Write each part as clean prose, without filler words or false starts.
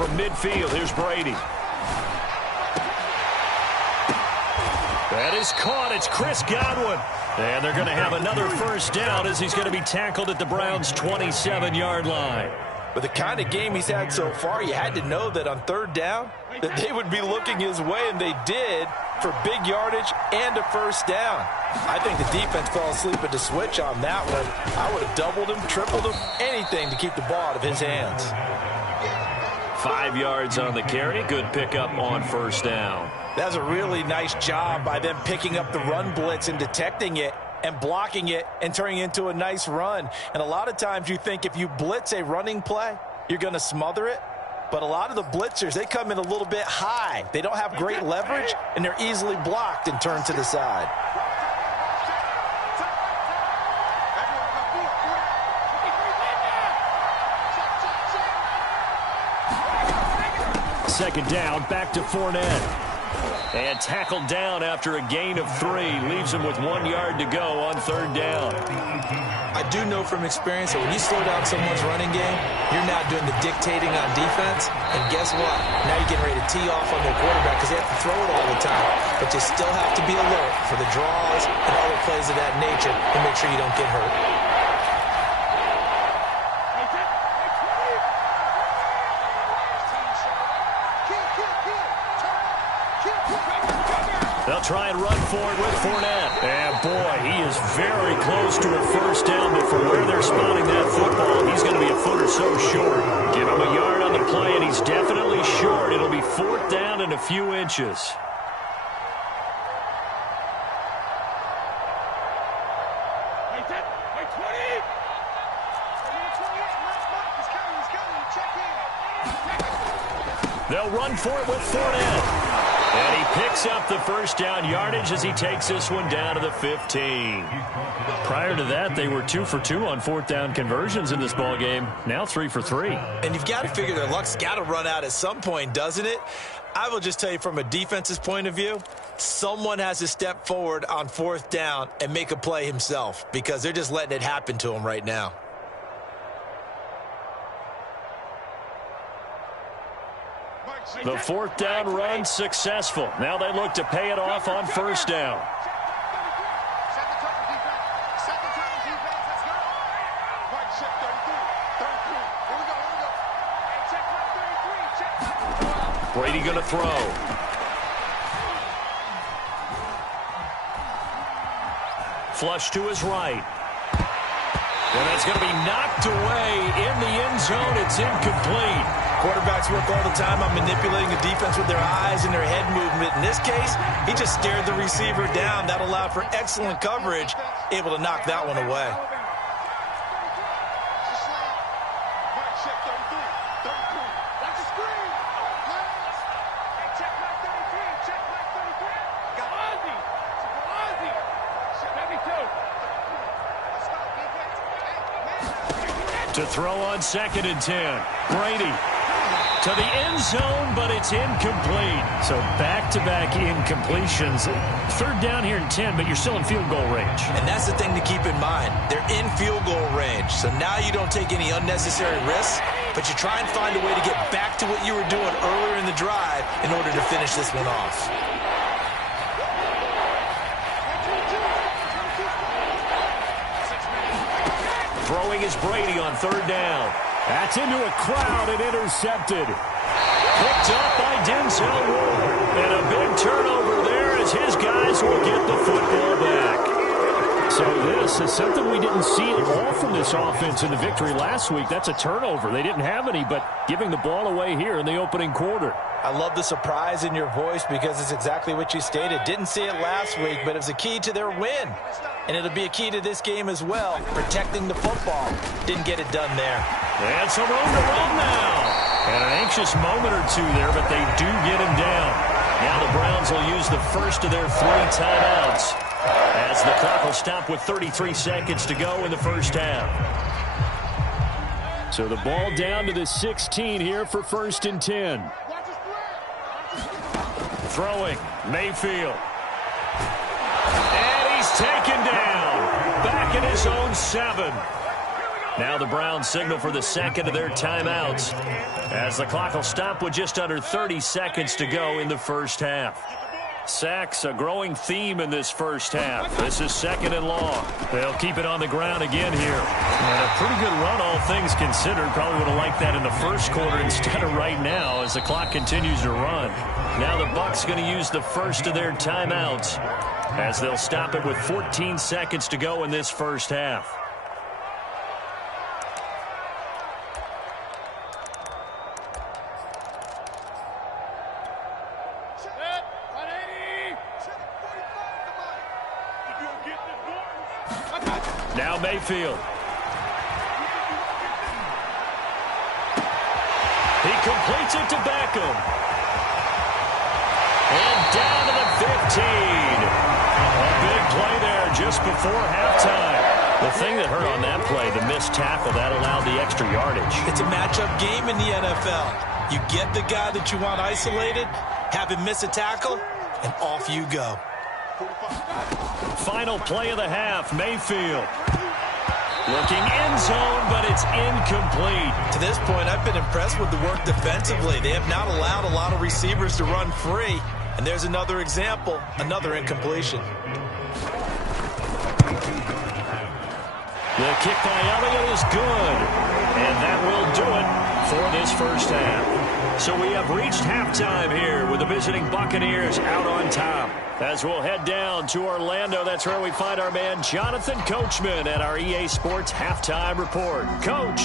from midfield. Here's Brady. That is caught. It's Chris Godwin. And they're going to have another first down as he's going to be tackled at the Browns' 27-yard line. But the kind of game he's had so far, you had to know that on third down that they would be looking his way, and they did, for big yardage and a first down. I think the defense fell asleep at the switch on that one. I would have doubled him, tripled him, anything to keep the ball out of his hands. 5 yards on the carry. Good pickup on first down. That's a really nice job by them picking up the run blitz and detecting it and blocking it and turning it into a nice run. And a lot of times you think if you blitz a running play, you're going to smother it. But a lot of the blitzers, they come in a little bit high. They don't have great leverage, and they're easily blocked and turned to the side. Second down, back to Fournette. And tackled down after a gain of 3. Leaves him with 1 yard to go on third down. I do know from experience that when you slow down someone's running game, you're now doing the dictating on defense. And guess what? Now you're getting ready to tee off on their quarterback because they have to throw it all the time. But you still have to be alert for the draws and other plays of that nature to make sure you don't get hurt. They'll try and run for it with Fournette. And, boy, he is very close to a first down, but from where they're spotting that football, he's going to be a foot or so short. Give him a yard on the play, and he's definitely short. It'll be fourth down and a few inches. They'll run for it with Fournette. And he picks up the first down yardage as he takes this one down to the 15. Prior to that, they were 2 for 2 on fourth down conversions in this ballgame. Now 3 for 3. And you've got to figure their luck's got to run out at some point, doesn't it? I will just tell you from a defense's point of view, someone has to step forward on fourth down and make a play himself because they're just letting it happen to him right now. The fourth down run successful. Now they look to pay it off on first down. Brady going to throw. Flush to his right. And that's going to be knocked away in the end zone. It's incomplete. Quarterbacks work all the time on manipulating the defense with their eyes and their head movement. In this case, he just stared the receiver down. That allowed for excellent coverage, able to knock that one away. To throw on 2nd and 10. Brady to the end zone, but it's incomplete. So back-to-back incompletions. Third down here in 10, but you're still in field goal range. And that's the thing to keep in mind. They're in field goal range. So now you don't take any unnecessary risks, but you try and find a way to get back to what you were doing earlier in the drive in order to finish this one off. Throwing is Brady on third down. That's into a crowd and intercepted. Picked up by Denzel Ward. And a big turnover there as his guys will get the football back. So this is something we didn't see at all from this offense in the victory last week. That's a turnover. They didn't have any, but giving the ball away here in the opening quarter. I love the surprise in your voice because it's exactly what you stated. Didn't see it last week, but it was a key to their win. And it'll be a key to this game as well, protecting the football. Didn't get it done there. And some room to run now. And an anxious moment or two there, but they do get him down. Now the Browns will use the first of their 3 timeouts as the clock will stop with 33 seconds to go in the first half. So the ball down to the 16 here for 1st and 10. Throwing, Mayfield. And he's taken down. Back in his own 7. Now the Browns signal for the second of their timeouts, as the clock will stop with just under 30 seconds to go in the first half. Sacks, a growing theme in this first half. This is second and long. They'll keep it on the ground again here. And a pretty good run, all things considered. Probably would have liked that in the first quarter instead of right now as the clock continues to run. Now the Bucs going to use the first of their timeouts as they'll stop it with 14 seconds to go in this first half. Now Mayfield. He completes it to Beckham. And down to the 15. A big play there just before halftime. The thing that hurt on that play, the missed tackle, that allowed the extra yardage. It's a matchup game in the NFL. You get the guy that you want isolated, have him miss a tackle, and off you go. Final play of the half, Mayfield. Looking end zone, but it's incomplete. To this point, I've been impressed with the work defensively. They have not allowed a lot of receivers to run free. And there's another example, another incompletion. The kick by Elliott is good. And that will do it for this first half. So we have reached halftime here with the visiting Buccaneers out on top. As we'll head down to Orlando, that's where we find our man Jonathan Coachman at our EA Sports Halftime Report. Coach.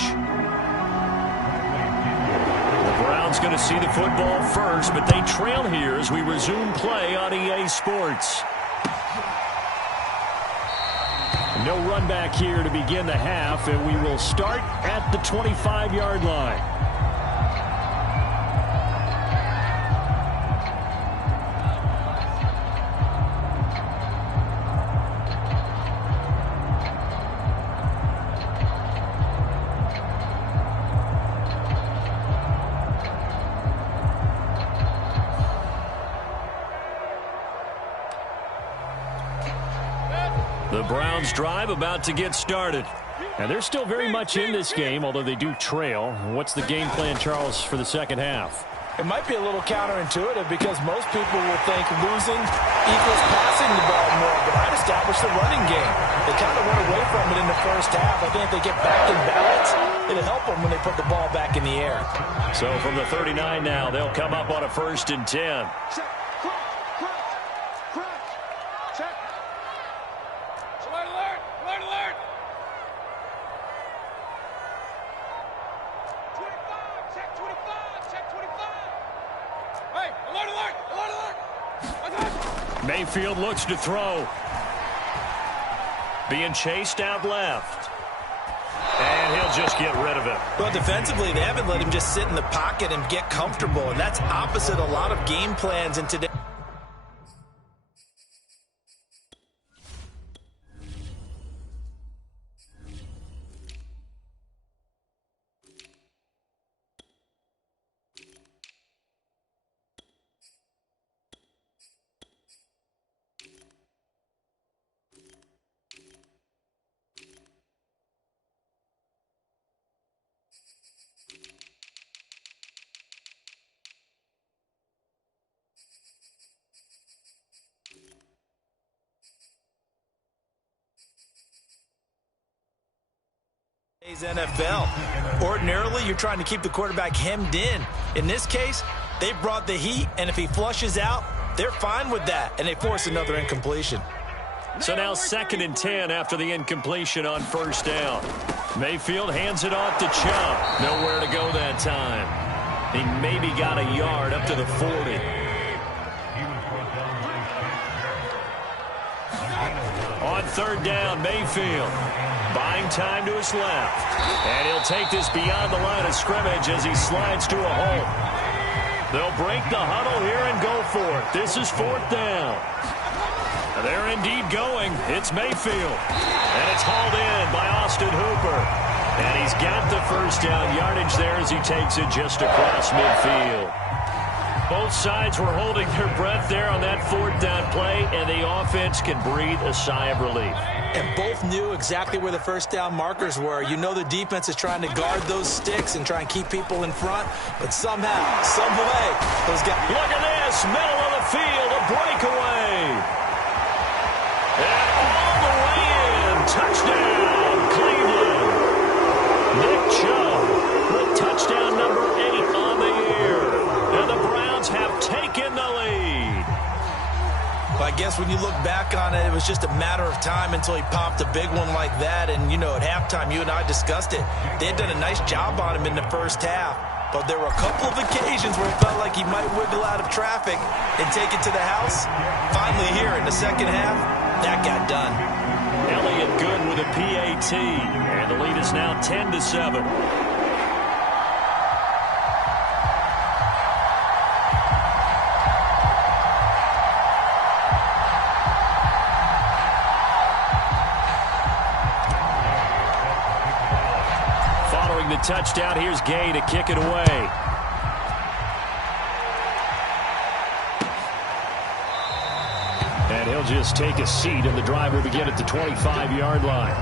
The Browns going to see the football first, but they trail here as we resume play on EA Sports. No run back here to begin the half, and we will start at the 25-yard line. The Browns drive about to get started. And they're still very much in this game, although they do trail. What's the game plan, Charles, for the second half? It might be a little counterintuitive because most people will think losing equals passing the ball more, but I'd establish the running game. They kind of went away from it in the first half. I think if they get back in balance, it'll help them when they put the ball back in the air. So from the 39 now, they'll come up on a 1st and 10. Mayfield looks to throw. Being chased out left. And he'll just get rid of it. Well, defensively, they haven't let him just sit in the pocket and get comfortable, and that's opposite a lot of game plans in today. NFL. Ordinarily, you're trying to keep the quarterback hemmed in. In this case, they brought the heat, and if he flushes out, they're fine with that, and they force another incompletion. So now 2nd and 10 after the incompletion on 1st down. Mayfield hands it off to Chubb. Nowhere to go that time. He maybe got a yard up to the 40. On 3rd down, Mayfield. Buying time to his left. And he'll take this beyond the line of scrimmage as he slides to a hole. They'll break the huddle here and go for it. This is 4th down. They're indeed going. It's Mayfield. And it's hauled in by Austin Hooper. And he's got the 1st down yardage there as he takes it just across midfield. Both sides were holding their breath there on that fourth down play, and the offense can breathe a sigh of relief. And both knew exactly where the first down markers were. You know the defense is trying to guard those sticks and try and keep people in front, but somehow, some way, those guys... Look at this, middle of the field, a breakaway. And all the way in, touchdown, Cleveland. Nick Chubb with touchdown number 8 on the year. And the Browns have taken the lead. Well, I guess when you look back on it, it was just a matter of time until he popped a big one like that. And, you know, at halftime, you and I discussed it. They had done a nice job on him in the first half. But there were a couple of occasions where it felt like he might wiggle out of traffic and take it to the house. Finally here in the second half, that got done. Elliott good with a PAT. And the lead is now 10-7. The touchdown. Here's Gay to kick it away. And he'll just take a seat, and the drive will begin at the 25-yard line.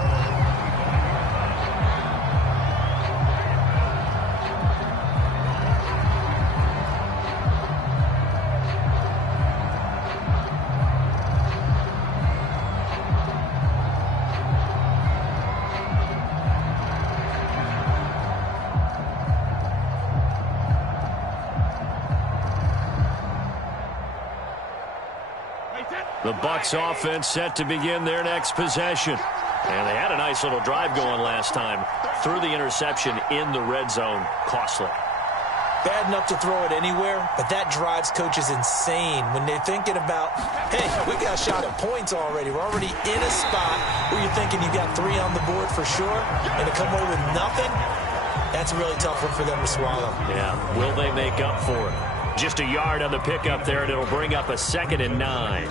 The Bucs offense set to begin their next possession. And they had a nice little drive going last time. Threw the interception in the red zone. Costly. Bad enough to throw it anywhere, but that drives coaches insane when they're thinking about, hey, we got a shot at points already. We're already in a spot where you're thinking you got 3 on the board for sure, and to come away with nothing, that's a really tough one for them to swallow. Yeah, will they make up for it? Just a yard on the pickup there, and it'll bring up a 2nd and 9.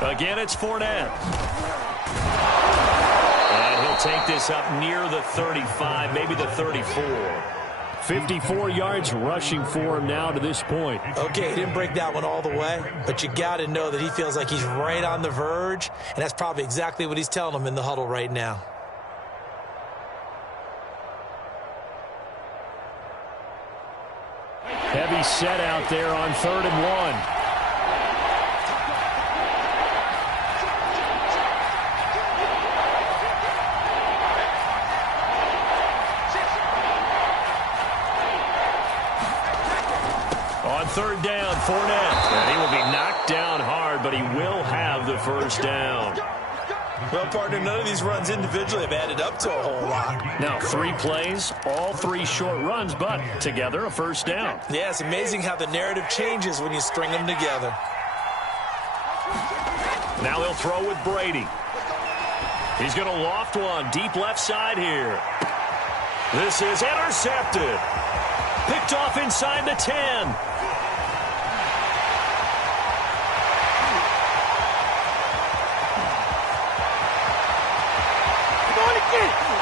Again, it's Fournette. And he'll take this up near the 35, maybe the 34. 54 yards rushing for him now to this point. Okay, he didn't break that one all the way, but you got to know that he feels like he's right on the verge, and that's probably exactly what he's telling them in the huddle right now. Heavy set out there on 3rd and 1. On 3rd down, Fournette. And he will be knocked down hard, but he will have the first down. Well, partner, none of these runs individually have added up to a whole lot. Now, 3 plays, all 3 short runs, but together a first down. Yeah, it's amazing how the narrative changes when you string them together. Now he'll throw with Brady. He's going to loft one deep left side here. This is intercepted. Picked off inside the 10.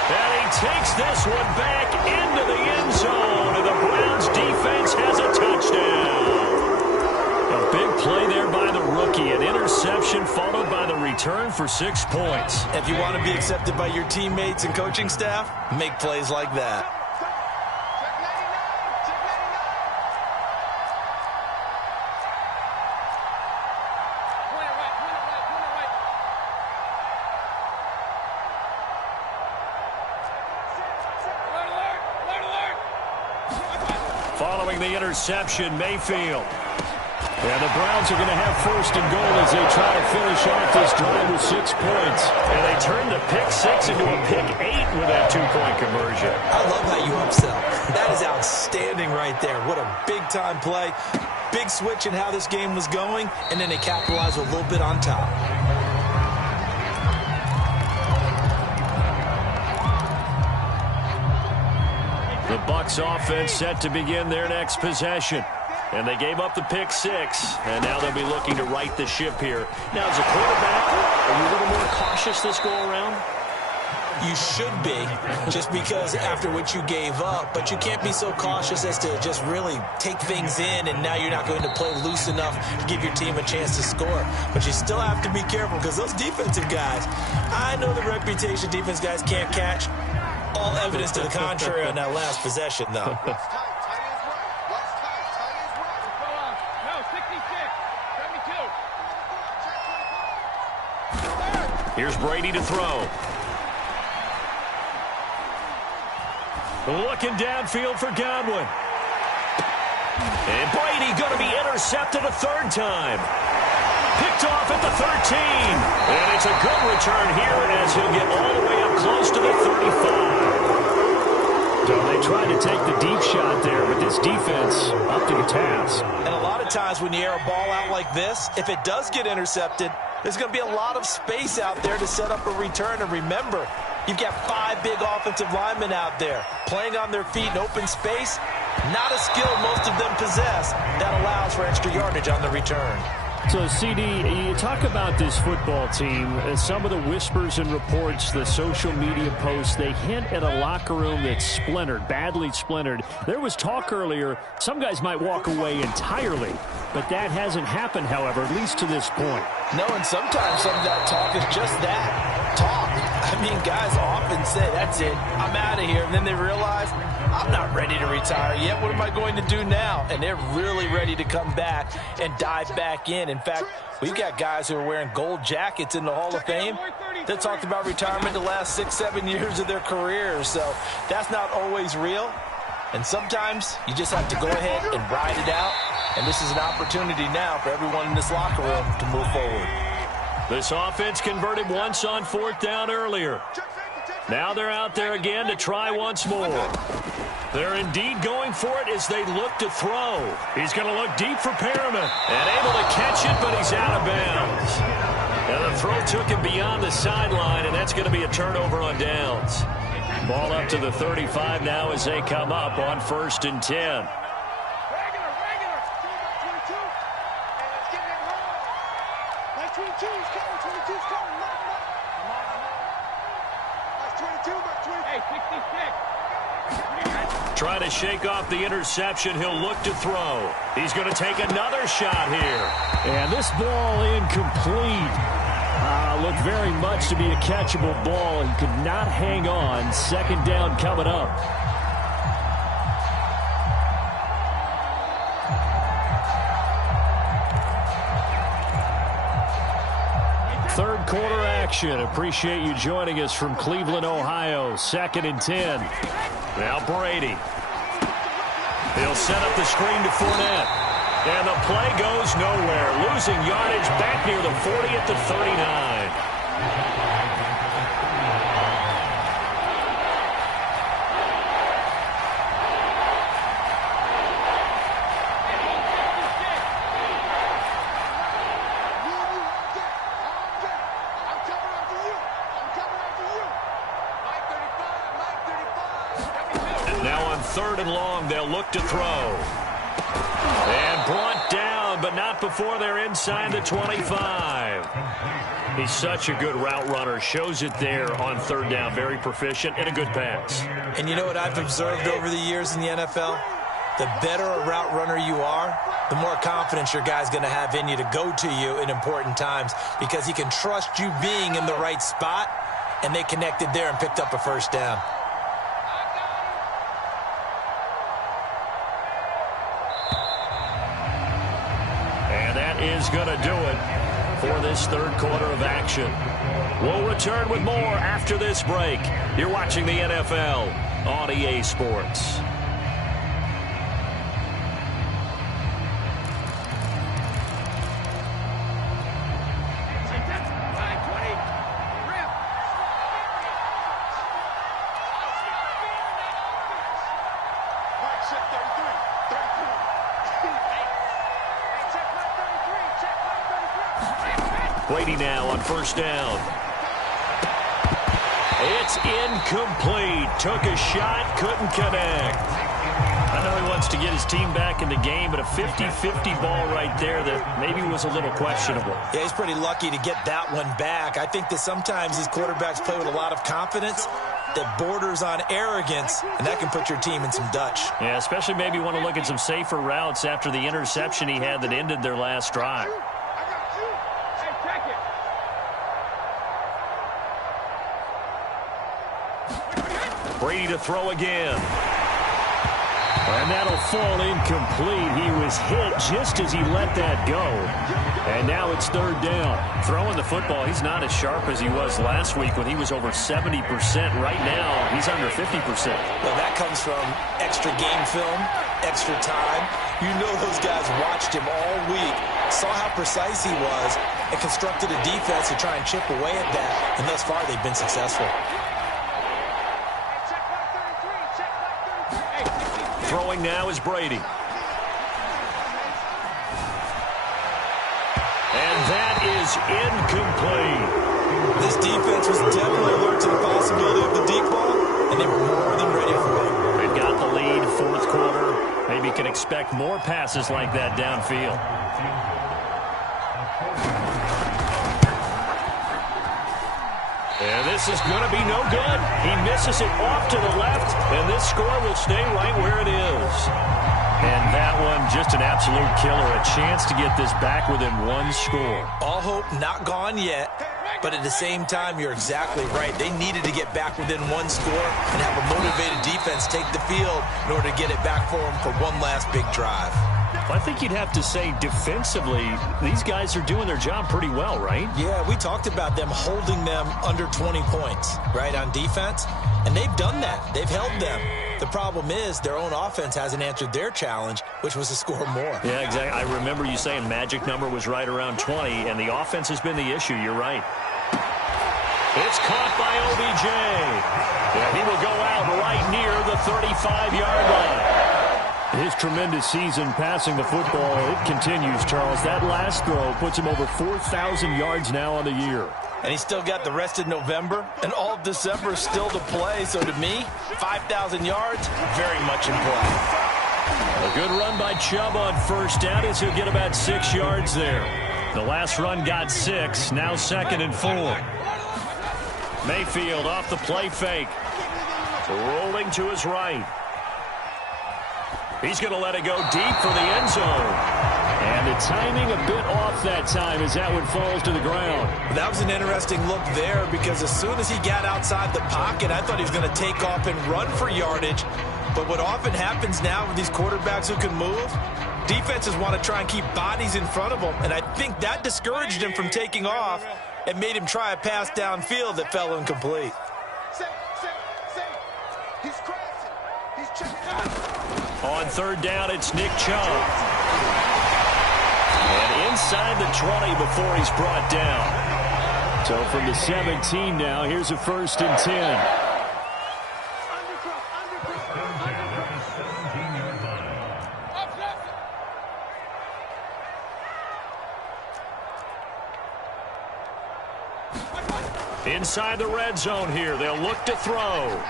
And he takes this one back into the end zone, and the Browns defense has a touchdown. A big play there by the rookie, an interception followed by the return for 6 points. If you want to be accepted by your teammates and coaching staff, make plays like that. Following the interception, Mayfield. And the Browns are going to have 1st and goal as they try to finish off this drive with 6 points. And they turn the pick 6 into a pick 8 with that 2-point conversion. I love how you upsell. That is outstanding right there. What a big-time play. Big switch in how this game was going, and then they capitalized with a little bit on top. Bucs offense set to begin their next possession. And they gave up the pick 6, and now they'll be looking to right the ship here. Now, as a quarterback, are you a little more cautious this go-around? You should be, just because after what you gave up. But you can't be so cautious as to just really take things in, and now you're not going to play loose enough to give your team a chance to score. But you still have to be careful, because those defensive guys, I know the reputation defense guys can't catch. All evidence to the contrary on that last possession, though. Here's Brady to throw. Looking downfield for Godwin. And Brady going to be intercepted a third time. Picked off at the 13. And it's a good return here as he'll get all the way up close to the 35. So they tried to take the deep shot there, but this defense up to the task. And a lot of times when you air a ball out like this, if it does get intercepted, there's going to be a lot of space out there to set up a return. And remember, you've got 5 big offensive linemen out there playing on their feet in open space. Not a skill most of them possess that allows for extra yardage on the return. So, CD, you talk about this football team, some of the whispers and reports, the social media posts, they hint at a locker room that's splintered, badly splintered. There was talk earlier, some guys might walk away entirely, but that hasn't happened, however, at least to this point. No, and sometimes some of that talk is just that, talk. I mean, guys often say, that's it, I'm out of here, and then they realize, I'm not ready to retire yet. What am I going to do now? And they're really ready to come back and dive back in. In fact, we've got guys who are wearing gold jackets in the Hall of Fame that talked about retirement the last 6-7 years of their careers. So that's not always real. And sometimes you just have to go ahead and ride it out. And this is an opportunity now for everyone in this locker room to move forward. This offense converted once on 4th down earlier. Now they're out there again to try once more. They're indeed going for it as they look to throw. He's going to look deep for Perriman. And able to catch it, but he's out of bounds. And the throw took him beyond the sideline, and that's going to be a turnover on downs. Ball up to the 35 now as they come up on 1st and 10. Trying to shake off the interception. He'll look to throw. He's going to take another shot here. And this ball incomplete. Looked very much to be a catchable ball. He could not hang on. 2nd down coming up. Third quarter action. Appreciate you joining us from Cleveland, Ohio. 2nd and 10. Now Brady. He'll set up the screen to Fournette. And the play goes nowhere. Losing yardage back near the 40 at the 39. Now on 3rd and long, they'll look to throw. And brought down, but not before they're inside the 25. He's such a good route runner. Shows it there on 3rd down. Very proficient and a good pass. And you know what I've observed over the years in the NFL? The better a route runner you are, the more confidence your guy's going to have in you to go to you in important times because he can trust you being in the right spot, and they connected there and picked up a 1st down. Is going to do it for this 3rd quarter of action. We'll return with more after this break. You're watching the NFL on EA Sports. Brady now on 1st down. It's incomplete. Took a shot, couldn't connect. I know he wants to get his team back in the game, but a 50-50 ball right there that maybe was a little questionable. Yeah, he's pretty lucky to get that one back. I think that sometimes these quarterbacks play with a lot of confidence that borders on arrogance, and that can put your team in some Dutch. Yeah, especially maybe want to look at some safer routes after the interception he had that ended their last drive. Brady to throw again. And that'll fall incomplete. He was hit just as he let that go. And now it's third down. Throwing the football, he's not as sharp as he was last week when he was over 70%. Right now, he's under 50%. Well, that comes from extra game film, extra time. You know those guys watched him all week, saw how precise he was, and constructed a defense to try and chip away at that. And thus far, they've been successful. Throwing now is Brady. And that is incomplete. This defense was definitely alert to the possibility of the deep ball, and they were more than ready for it. They've got the lead, fourth quarter. Maybe can expect more passes like that downfield. And this is going to be no good. He misses it off to the left, and this score will stay right where it is. And that one, just an absolute killer. A chance to get this back within one score. All hope not gone yet, but at the same time, you're exactly right. They needed to get back within one score and have a motivated defense take the field in order to get it back for them for one last big drive. I think you'd have to say defensively, these guys are doing their job pretty well, right? Yeah, we talked about them holding them under 20 points, right, on defense. And they've done that. They've held them. The problem is their own offense hasn't answered their challenge, which was to score more. Yeah, exactly. I remember you saying magic number was right around 20, and the offense has been the issue. You're right. It's caught by OBJ. Yeah, he will go out right near the 35-yard line. His tremendous season passing the football, it continues, Charles. That last throw puts him over 4,000 yards now on the year. And he's still got the rest of November and all of December still to play. So to me, 5,000 yards, very much in play. A good run by Chubb on first down as he'll get about 6 yards there. The last run got 6, now 2nd and 4. Mayfield off the play fake. Rolling to his right. He's going to let it go deep for the end zone. And the timing a bit off that time as that one falls to the ground. That was an interesting look there because as soon as he got outside the pocket, I thought he was going to take off and run for yardage. But what often happens now with these quarterbacks who can move, defenses want to try and keep bodies in front of them. And I think that discouraged him from taking off and made him try a pass downfield that fell incomplete. He's crashing. He's checking out. On third down, it's Nick Chubb. And inside the 20 before he's brought down. So from the 17 now, here's a 1st and 10. Inside the red zone here, they'll look to throw.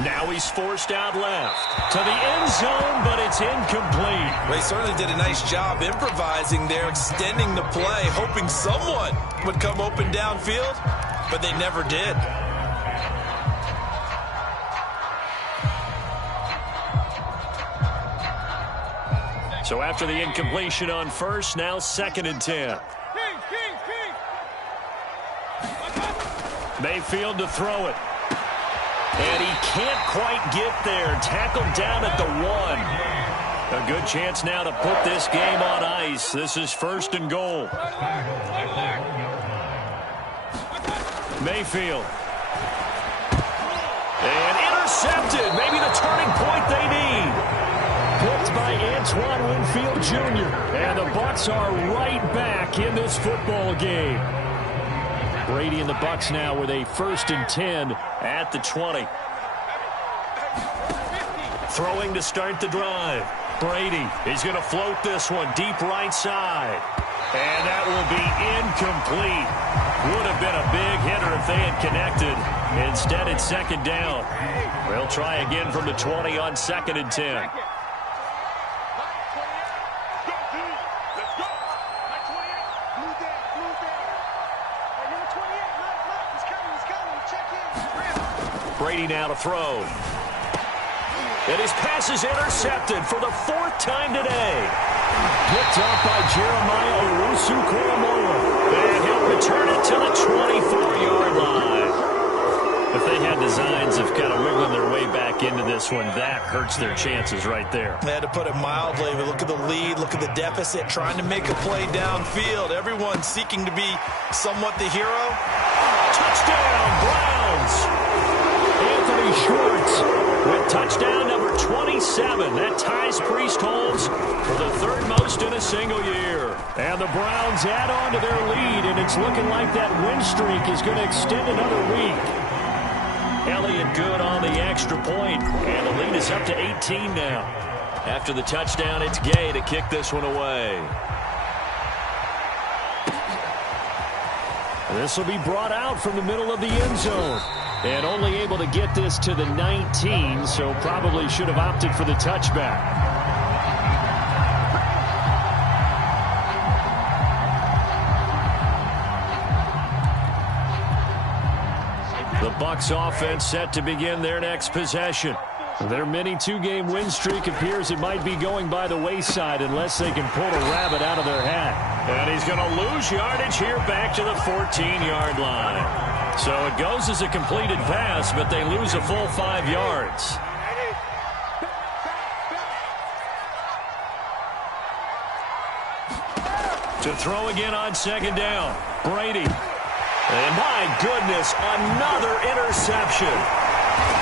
Now he's forced out left to the end zone, but it's incomplete. Well, he certainly did a nice job improvising there, extending the play, hoping someone would come open downfield, but they never did. So after the incompletion on first, now 2nd and 10. Mayfield to throw it. And he can't quite get there. Tackled down at the 1. A good chance now to put this game on ice. This is 1st and goal. Mayfield. And intercepted. Maybe the turning point they need. Picked by Antoine Winfield Jr. And the Bucs are right back in this football game. Brady and the Bucs now with a 1st and 10 at the 20. Throwing to start the drive. Brady, he's going to float this one deep right side. And that will be incomplete. Would have been a big hitter if they had connected. Instead, it's second down. They'll try again from the 20 on 2nd and 10. Brady now to throw. And his pass is intercepted for the 4th time today. Picked up by Jeremiah Owusu-Koramoah. And he'll return it to the 24-yard line. If they had designs of kind of wiggling their way back into this one, that hurts their chances right there. They had to put it mildly, but look at the lead, look at the deficit, trying to make a play downfield. Everyone seeking to be somewhat the hero. Touchdown, Browns! Anthony Schwartz with touchdown number 27. That ties Priest-Holmes for the 3rd most in a single year. And the Browns add on to their lead, and it's looking like that win streak is going to extend another week. Elliott good on the extra point, and the lead is up to 18 now. After the touchdown, it's Gay to kick this one away. This will be brought out from the middle of the end zone. And only able to get this to the 19, so probably should have opted for the touchback. The Bucs offense set to begin their next possession. Their mini 2-game win streak appears it might be going by the wayside unless they can pull a rabbit out of their hat. And he's going to lose yardage here back to the 14-yard line. So it goes as a completed pass, but they lose a full 5 yards. To throw again on 2nd down, Brady. And my goodness, another interception.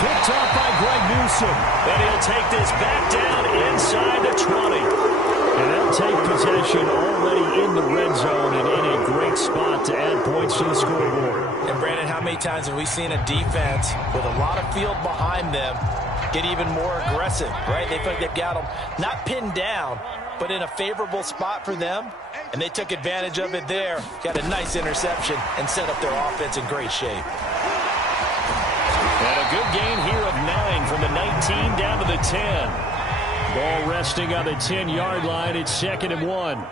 Picked up by Greg Newsome. And he'll take this back down inside the 20. And they'll take possession already in the red zone and in a great spot to add points to the scoreboard. And Brandon, how many times have we seen a defense with a lot of field behind them get even more aggressive, right? They feel like they've got them not pinned down, but in a favorable spot for them. And they took advantage of it there. Got a nice interception and set up their offense in great shape. And a good gain here of 9 from the 19 down to the 10. Ball resting on the 10-yard line. It's 2nd and 1.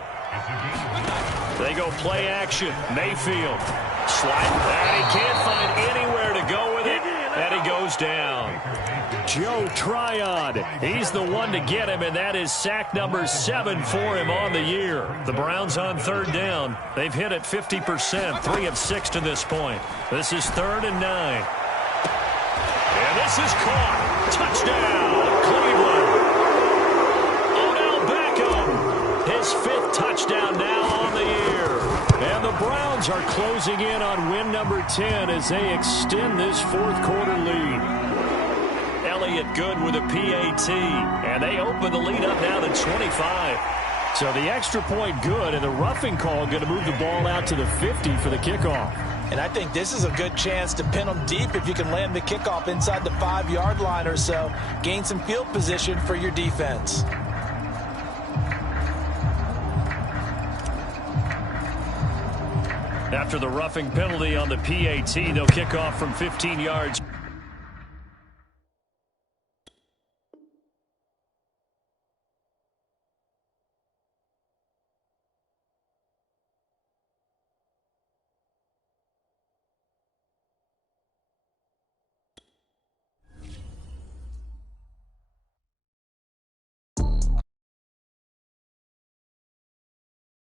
They go play action. Mayfield. Slide. And he can't find anywhere to go with it. And he goes down. Joe Tryon. He's the one to get him, and that is sack number 7 for him on the year. The Browns on 3rd down. They've hit it 50%, 3 of 6 to this point. This is 3rd and 9. And this is caught. Touchdown, Cleveland. Odell Beckham. His 5th touchdown now on the year. And the Browns are closing in on win number 10 as they extend this 4th quarter lead. Elliott good with a PAT, and they open the lead up now to 25. So the extra point good, and the roughing call going to move the ball out to the 50 for the kickoff. And I think this is a good chance to pin them deep if you can land the kickoff inside the 5-yard line or so. Gain some field position for your defense. After the roughing penalty on the PAT, they'll kick off from 15 yards.